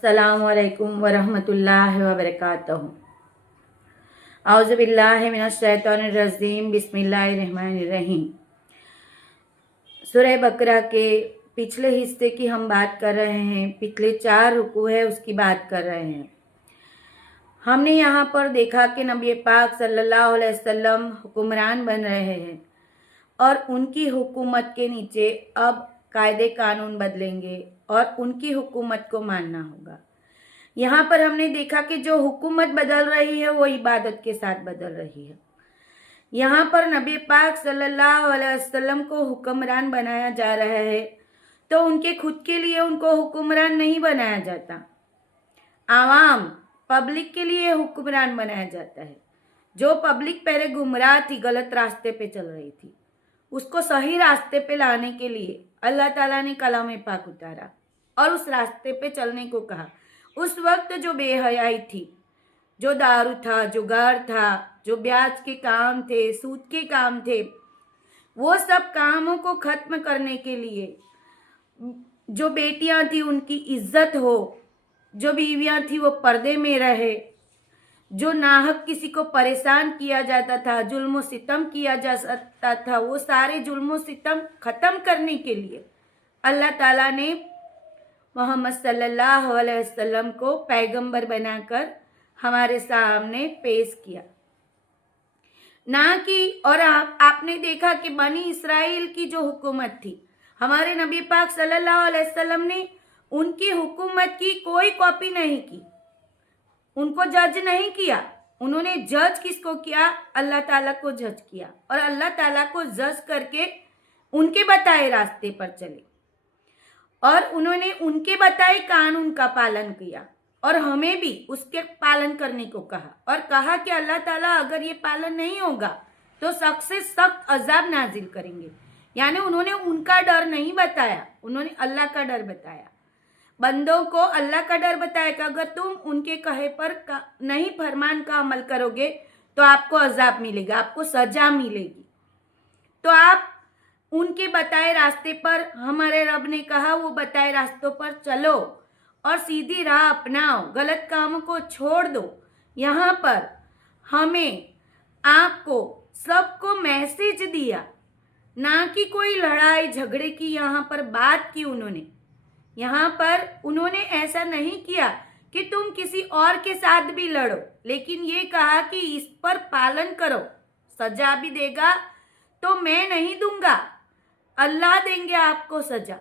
अस्सलामुअलैकुम वरहमतुल्लाहि वबरकातुहू। औज़ु बिल्लाहि मिनश्शैतानिर्रजीम, बिस्मिल्लाहिर्रहमानिर्रहीम। सूरह बकरा के पिछले हिस्से की हम बात कर रहे हैं। पिछले 4 रुकू है उसकी बात कर रहे हैं। हमने यहाँ पर देखा कि नबी पाक सल्लल्लाहु अलैहि वसल्लम हुक्मरान बन रहे हैं और उनकी हुकूमत के नीचे अब कायदे कानून बदलेंगे और उनकी हुकूमत को मानना होगा। यहाँ पर हमने देखा कि जो हुकूमत बदल रही है वो इबादत के साथ बदल रही है। यहाँ पर नबी पाक सल्लल्लाहु अलैहि वसल्लम को हुक्मरान बनाया जा रहा है तो उनके खुद के लिए उनको हुक्मरान नहीं बनाया जाता, आवाम पब्लिक के लिए हुक्मरान बनाया जाता है। जो पब्लिक पहले गुमराह थी, गलत रास्ते पे चल रही थी, उसको सही रास्ते पे लाने के लिए अल्लाह ताला ने कलाम पाक उतारा और उस रास्ते पे चलने को कहा। उस वक्त जो बेहयाई थी, जो दारू था, जुगार था, जो ब्याज के काम थे, सूद के काम थे, वो सब कामों को खत्म करने के लिए जो बेटियां थी उनकी इज्जत हो, जो बीवियां थी वो पर्दे में रहे, जो नाहक किसी को परेशान किया जाता था, जुल्म सितम किया जा सकता था, वो सारे जुल्म सितम खत्म करने के लिए अल्लाह ताला ने मोहम्मद सल्लल्लाहु अलैहि वसल्लम को पैगंबर बनाकर हमारे सामने पेश किया। ना कि और आपने देखा कि बनी इसराइल की जो हुकूमत थी, हमारे नबी पाक सल्लल्लाहु अलैहि वसल्लम ने उनकी हुकूमत की कोई कॉपी नहीं की, उनको जज नहीं किया। उन्होंने जज किसको किया? अल्लाह ताला को जज किया और अल्लाह ताला को जज करके उनके बताए रास्ते पर चले और उन्होंने उनके बताए कानून का पालन किया और हमें भी उसके पालन करने को कहा और कहा कि अल्लाह ताला अगर ये पालन नहीं होगा तो सख्त से सख्त अजाब नाजिल करेंगे। यानी उन्होंने उनका डर नहीं बताया, उन्होंने अल्लाह का डर बताया। बंदों को अल्लाह का डर बताया कि अगर तुम उनके कहे पर नहीं फरमान का अमल करोगे तो आपको अजाब मिलेगा, आपको सजा मिलेगी। तो आप उनके बताए रास्ते पर, हमारे रब ने कहा वो बताए रास्तों पर चलो और सीधी राह अपनाओ, गलत कामों को छोड़ दो। यहाँ पर हमें आपको सबको मैसेज दिया, ना कि कोई लड़ाई झगड़े की यहाँ पर बात की। उन्होंने यहाँ पर उन्होंने ऐसा नहीं किया कि तुम किसी और के साथ भी लड़ो, लेकिन ये कहा कि इस पर पालन करो, सजा भी देगा तो मैं नहीं दूंगा, अल्लाह देंगे आपको सजा।